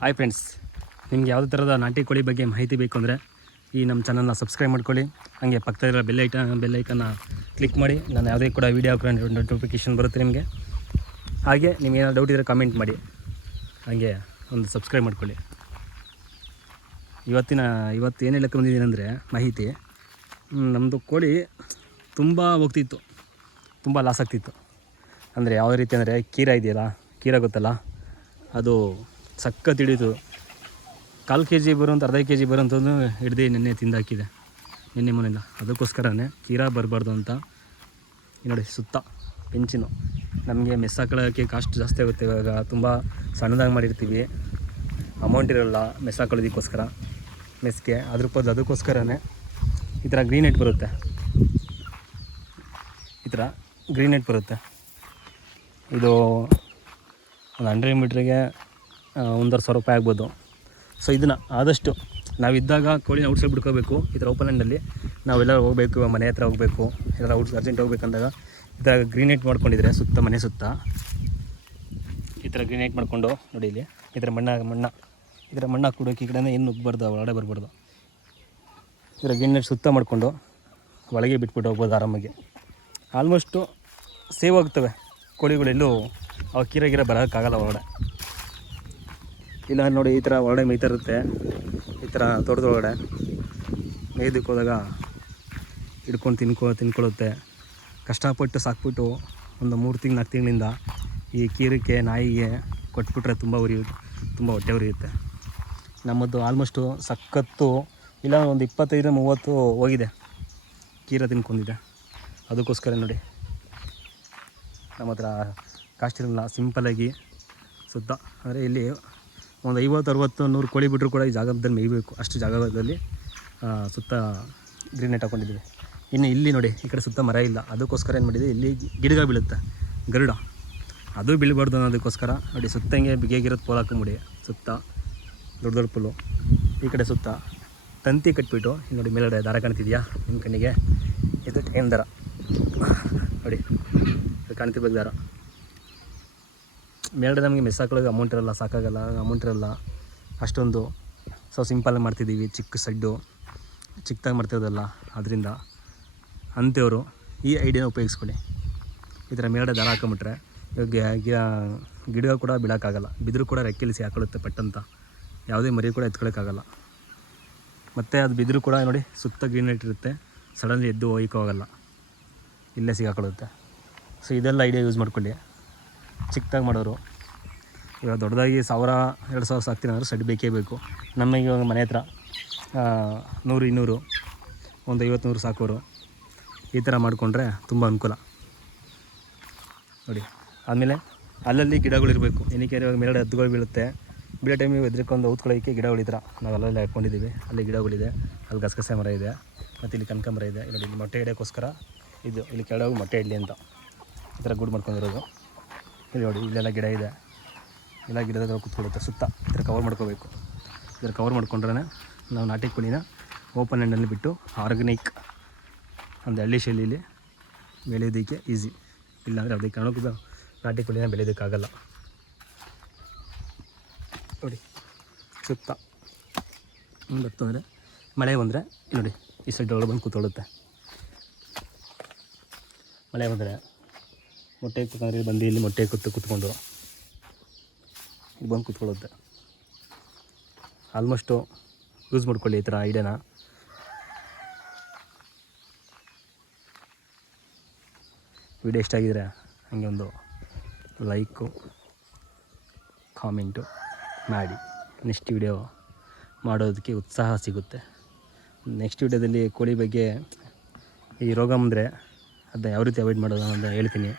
Hi friends ನಿಮ್ಗೆ ಯಾವುದೇ ಥರದ ನಾಟಿ ಕೋಳಿ ಬಗ್ಗೆ ಮಾಹಿತಿ ಬೇಕು ಅಂದರೆ ಈ ನಮ್ಮ ಚಾನಲ್ನ ಸಬ್ಸ್ಕ್ರೈಬ್ ಮಾಡ್ಕೊಳ್ಳಿ. ಹಾಗೆ ಪಕ್ಕದಲ್ಲಿರೋ ಬೆಲ್ ಐಕನ್ನ ಕ್ಲಿಕ್ ಮಾಡಿ. ನಾನು ಯಾವುದೇ ಕೂಡ ವೀಡಿಯೋ ಹಾಕೋ ನೋಟಿಫಿಕೇಷನ್ ಬರುತ್ತೆ ನಿಮಗೆ. ಹಾಗೆ ನಿಮ್ಗೆ ಡೌಟ್ ಇದ್ದರೆ ಕಾಮೆಂಟ್ ಮಾಡಿ. ಹಾಗೆ ಒಂದು ಸಬ್ಸ್ಕ್ರೈಬ್ ಮಾಡ್ಕೊಳ್ಳಿ. ಇವತ್ತಿನ ಇವತ್ತು ಏನು ಹೇಳಕ್ಕೆ ಬಂದಿದ್ದೀನಿ ಅಂದರೆ ಮಾಹಿತಿ. ನಮ್ಮದು ಕೋಳಿ ತುಂಬ ಹೋಗ್ತಿತ್ತು. ತುಂಬ ಲಾಸ್ ಆಗ್ತಿತ್ತು. ಅಂದರೆ ಯಾವ ರೀತಿ ಅಂದರೆ ಕೀರ ಇದೆಯಲ್ಲ, ಕೀರ ಗೊತ್ತಲ್ಲ? ಅದು ಸಖತ್ ಹಿಡಿತು ಕಾಲು ಕೆ ಜಿ ಬರೋಂಥ ಅರ್ಧ ಕೆ ಜಿ ಬರೋಂಥದ್ದು ಹಿಡ್ದು ನಿನ್ನೆ ತಿಂದಾಕಿದೆ. ನಿನ್ನೆ ಮನೆಯಿಂದ ಅದಕ್ಕೋಸ್ಕರನೇ ಕೀರ ಬರಬಾರ್ದು ಅಂತ. ನೋಡಿ ಸುತ್ತ, ಪೆಂಚಿನು. ನಮಗೆ ಮೆಸ್ ಹಾಕೊಳ್ಳೋಕ್ಕೆ ಕಾಸ್ಟ್ ಜಾಸ್ತಿ ಆಗುತ್ತೆ ಇವಾಗ. ತುಂಬ ಸಣ್ಣದಾಗಿ ಮಾಡಿರ್ತೀವಿ. ಅಮೌಂಟ್ ಇರೋಲ್ಲ ಮೆಸ್ ಹಾಕೊಳ್ಳೋದಕ್ಕೋಸ್ಕರ. ಮೆಸ್ಗೆ, ಅದ್ರ ಪದ ಅದಕ್ಕೋಸ್ಕರನೇ ಈ ಥರ ಗ್ರೀನ್ ಬರುತ್ತೆ. ಈ ಥರ ಗ್ರೀನ್ ಬರುತ್ತೆ. ಇದು ಒಂದು ಹಂಡ್ರೆಡ್ ಮೀಟ್ರಿಗೆ ಒಂದೂವರೆ ಸಾವಿರ ರೂಪಾಯಿ ಆಗ್ಬೋದು. ಸೊ ಇದನ್ನು ಆದಷ್ಟು ನಾವಿದ್ದಾಗ ಕೋಳಿನ ಔಟ್ಸೈಡ್ ಬಿಡ್ಕೋಬೇಕು ಈ ಥರ ಓಪನ್ ಹ್ಯಾಂಡಲ್ಲಿ ನಾವೆಲ್ಲ ಹೋಗಬೇಕು, ಮನೆ ಹತ್ರ ಹೋಗಬೇಕು ಎಲ್ಲ ಔಟ್ಸ್ ಅರ್ಜೆಂಟ್ ಹೋಗ್ಬೇಕಂದಾಗ ಈ ಥರ ಗ್ರೀನೇಟ್ ಮಾಡ್ಕೊಂಡಿದ್ರೆ ಸುತ್ತ ಮನೆ ಸುತ್ತ ಈ ಥರ ಗ್ರೀನೇಟ್ ಮಾಡಿಕೊಂಡು ನೋಡಿ ಇಲ್ಲಿ, ಈ ಥರ ಮಣ್ಣ ಮಣ್ಣ, ಈ ಥರ ಮಣ್ಣು ಹಾಕ್ಬಿಡೋಕೆ ಈ ಕಡೆಯಿಂದ ಏನು ನುಗ್ಗಬಾರ್ದು ಒಳಗಡೆ ಬರಬಾರ್ದು. ಈ ಥರ ಗ್ರೀನೇಟ್ ಸುತ್ತ ಮಾಡಿಕೊಂಡು ಒಳಗೆ ಬಿಟ್ಬಿಟ್ಟು ಹೋಗ್ಬೋದು ಆರಾಮಾಗಿ. ಆಲ್ಮೋಸ್ಟು ಸೇವ್ ಆಗ್ತವೆ. ಕೋಳಿಗಳೆಲ್ಲೂ ಅವು ಕೀರ ಗಿರ ಬರೋಕ್ಕಾಗಲ್ಲ ಒಳಗಡೆ. ಇಲ್ಲ, ನೋಡಿ, ಈ ಥರ ಒಳಗಡೆ ಮೇಯ್ತಾ ಇರುತ್ತೆ. ಈ ಥರ ತೋಟದೊಳಗಡೆ. ಮೇಯ್ದಕ್ಕೆ ಹೋದಾಗ ಹಿಡ್ಕೊಂಡು ತಿನ್ಕೊ, ತಿನ್ಕೊಳ್ಳುತ್ತೆ. ಕಷ್ಟಪಟ್ಟು ಸಾಕ್ಬಿಟ್ಟು ಒಂದು ಮೂರು ತಿಂಗಳು ನಾಲ್ಕು ತಿಂಗಳಿಂದ ಈ ಕೀರಕ್ಕೆ ನಾಯಿಗೆ ಕೊಟ್ಬಿಟ್ರೆ ತುಂಬ ಉರಿ, ತುಂಬ ಹೊಟ್ಟೆ ಉರಿಯುತ್ತೆ. ನಮ್ಮದು ಆಲ್ಮೋಸ್ಟು ಸಖತ್ತು, ಇಲ್ಲ, ಒಂದು ಇಪ್ಪತ್ತೈದು, ಮೂವತ್ತು ಹೋಗಿದೆ. ಕೀರ ತಿನ್ಕೊಂಡಿದೆ. ಅದಕ್ಕೋಸ್ಕರ ನೋಡಿ. ನಮ್ಮ ಹತ್ರ ಕಾಸ್ಟ್ ಇರಲ್ಲ ಸಿಂಪಲಾಗಿ ಸುತ್ತ, ಅಂದರೆ ಇಲ್ಲಿ ಒಂದು ಐವತ್ತು, ಅರುವತ್ತು, ನೂರು ಕೋಳಿ ಬಿಟ್ಟರು ಕೂಡ ಈ ಜಾಗದಲ್ಲಿ ಮೇಯಬೇಕು. ಅಷ್ಟು ಜಾಗದಲ್ಲಿ ಸುತ್ತ ಗ್ರೀನ್ ನೆಟ್ ಹಾಕೊಂಡಿದ್ದೀವಿ. ಇನ್ನು ಇಲ್ಲಿ ನೋಡಿ, ಈ ಕಡೆ ಸುತ್ತ ಮರ ಇಲ್ಲ. ಅದಕ್ಕೋಸ್ಕರ ಏನು ಮಾಡಿದೆ ಇಲ್ಲಿ ಗಿಡಗ ಬೀಳುತ್ತೆ. ಗರುಡ. ಅದು ಬೀಳಬಾರ್ದು ಅನ್ನೋದಕ್ಕೋಸ್ಕರ ನೋಡಿ, ಸುತ್ತ ಹಿಂಗೆ ಬಿಗಿಯಾಗಿರೋದು ಪೋಲ್ ಹಾಕೊಂಬಿಡಿ. ಸುತ್ತ ದೊಡ್ಡ ದೊಡ್ಡ ಪುಲ್ಲು. ಈ ಕಡೆ ಸುತ್ತ ತಂತಿ ಕಟ್ಬಿಟ್ಟು ನೋಡಿ ಮೇಲ್ಗಡೆ ದಾರ ಕಾಣ್ತಿದೆಯಾ ನಿಮ್ಮ ಕಣ್ಣಿಗೆ? ಇದು ಟೈಮ್ ದಾರ. ನೋಡಿ ಕಾಣ್ತಿರ್ಬೇಕು ದಾರ. ಮೇಲ್ಗಡೆ ನಮಗೆ ಮೆಸ್ ಹಾಕೊಳ್ಳೋಕೆ ಅಮೌಂಟ್ ಇರಲ್ಲ, ಸಾಕಾಗಲ್ಲ ಅಮೌಂಟ್ ಇರಲ್ಲ. ಅಷ್ಟೊಂದು ಸೊ ಸಿಂಪಲ್ಲಾಗಿ ಮಾಡ್ತಿದ್ದೀವಿ, ಚಿಕ್ಕ ಸಡ್ಡು. ಚಿಕ್ಕದಾಗಿ ಮಾಡ್ತಿರೋದಲ್ಲ, ಅದರಿಂದ. ಅಂಥವರು ಈ ಐಡಿಯಾನ ಉಪಯೋಗಿಸ್ಕೊಳ್ಳಿ. ಈ ಥರ ಮೇಲ್ಗಡೆ ದರ ಹಾಕೊಂಬಿಟ್ರೆ ಇವಾಗ ಗಿಡ ಕೂಡ ಬಿಡೋಕ್ಕಾಗಲ್ಲ. ಬಿದಿರು ಕೂಡ ರೆಕ್ಕೆಲಿಸಿ ಹಾಕೊಳ್ಳುತ್ತೆ ಪಟ್ಟಂತ. ಯಾವುದೇ ಮರಿ ಕೂಡ ಎತ್ಕೊಳ್ಳೋಕ್ಕಾಗಲ್ಲ ಮತ್ತು ಅದು ಬಿದ್ದರೂ ಕೂಡ ನೋಡಿ ಸುತ್ತ ಗ್ರೀನ್ ಲೈಟ್ ಇರುತ್ತೆ. ಸಡನ್ಲಿ ಎದ್ದು ಹೋಗಲ್ಲ ಇಲ್ಲೇ ಸಿಗಾಕೊಳ್ಳುತ್ತೆ ಸೊ ಇದೆಲ್ಲ ಐಡಿಯಾ ಯೂಸ್ ಮಾಡ್ಕೊಳ್ಳಿ. ಚಿಕ್ಕದಾಗಿ ಮಾಡೋರು ಇವಾಗ ದೊಡ್ಡದಾಗಿ ಸಾವಿರ, ಎರಡು ಸಾವಿರ ಸಾಕ್ತೀನಿ ಅಂದರೆ ಸೆಡ್ ಬೇಕೇ ಬೇಕು. ನಮಗೆ ಇವಾಗ ಮನೆ ಹತ್ರ ನೂರು, ಇನ್ನೂರು, ಒಂದು ಐವತ್ತು ಸಾಕೋರು. ಈ ಥರ ಮಾಡಿಕೊಂಡ್ರೆ ತುಂಬ ಅನುಕೂಲ. ನೋಡಿ ಆಮೇಲೆ ಅಲ್ಲಲ್ಲಿ ಗಿಡಗಳಿರಬೇಕು ಏನಕ್ಕೆ ಇವಾಗ ಮೇಲ್ಗಡೆ ಹದ್ದುಗಳು ಬೀಳುತ್ತೆ. ಬೀಳೋ ಟೈಮಿಗೆ ಎದ್ರಿಕೊಂಡು ಔತ್ಕೊಳ್ಳೋಕ್ಕೆ ಗಿಡಗಳಿದ್ರ ನಾವು ಅಲ್ಲಲ್ಲಿ ಹಾಕ್ಕೊಂಡಿದ್ದೀವಿ ಅಲ್ಲಿ ಗಿಡಗಳಿದೆ. ಅಲ್ಲಿ ಗಸಗಸೆ ಮರ ಇದೆ. ಮತ್ತು ಇಲ್ಲಿ ಕನಕಾಂಬರ ಇದೆ. ನೋಡಿ ಇಲ್ಲಿ ಮೊಟ್ಟೆ ಇಡೋಕ್ಕೋಸ್ಕರ ಇದು, ಇಲ್ಲಿ ಕೆಳಗೆ ಮೊಟ್ಟೆ ಇಡಲಿ ಅಂತ. ಈ ಥರ ಗೂಡು ಮಾಡ್ಕೊಂಡಿರೋದು. ಇಲ್ಲಿ ನೋಡಿ, ಇಲ್ಲೆಲ್ಲ ಗಿಡ ಇದೆ. ಎಲ್ಲ ಗಿಡದಾಗ ಕೂತ್ಕೊಳ್ಳುತ್ತೆ, ಸುತ್ತ. ಥರ ಕವರ್ ಮಾಡ್ಕೋಬೇಕು. ಇದರ ಕವರ್ ಮಾಡ್ಕೊಂಡ್ರೆ ನಾವು ನಾಟಿ ಕುಣಿನ ಓಪನ್ ಹ್ಯಾಂಡಲ್ಲಿ ಬಿಟ್ಟು ಆರ್ಗ್ಯಾನಿಕ್ ಒಂದು ಹಳ್ಳಿ ಶೈಲಿಯಲ್ಲಿ ಬೆಳೆಯೋದಕ್ಕೆ ಈಸಿ ಇಲ್ಲಾಂದರೆ ಅದಕ್ಕೆ ಕಾರಣಕ್ಕೂ ನಾಟಿ ಕುಣಿನ ಬೆಳೆಯೋದಕ್ಕಾಗಲ್ಲ. ನೋಡಿ, ಸುತ್ತ. ಬತ್ತು ಅಂದರೆ ಮಳೆ ಬಂದರೆ ನೋಡಿ, ಈ ಸೈಡ್ ಒಳಗೆ ಬಂದು ಕೂತ್ಕೊಳ್ಳುತ್ತೆ. ಮಳೆ ಬಂದರೆ ಮೊಟ್ಟೆ ಕುತ್ಕೊಂಡ್ರೆ ಬಂದು ಇಲ್ಲಿ ಮೊಟ್ಟೆ ಕುತ್ತು ಕುತ್ಕೊಂಡು. ಇಲ್ಲಿ ಬಂದು ಕುತ್ಕೊಳ್ಳುತ್ತೆ. ಆಲ್ಮೋಸ್ಟು ಯೂಸ್ ಮಾಡ್ಕೊಳ್ಳಿ ಈ ಥರ ಐಡಿಯಾನ ವಿಡಿಯೋ ಇಷ್ಟ ಆಗಿದ್ರೆ ಹಾಗೆ ಒಂದು ಲೈಕು ಕಾಮೆಂಟು ಮಾಡಿ. ನೆಕ್ಸ್ಟ್ ವಿಡಿಯೋ ಮಾಡೋದಕ್ಕೆ ಉತ್ಸಾಹ ಸಿಗುತ್ತೆ. ನೆಕ್ಸ್ಟ್ ವಿಡಿಯೋದಲ್ಲಿ ಕೋಳಿ ಬಗ್ಗೆ ಈ ರೋಗ ಬಂದರೆ ಅದನ್ನ ಯಾವ ರೀತಿ ಅವಾಯ್ಡ್ ಮಾಡೋದು ಅಂತ ಹೇಳ್ತೀನಿ.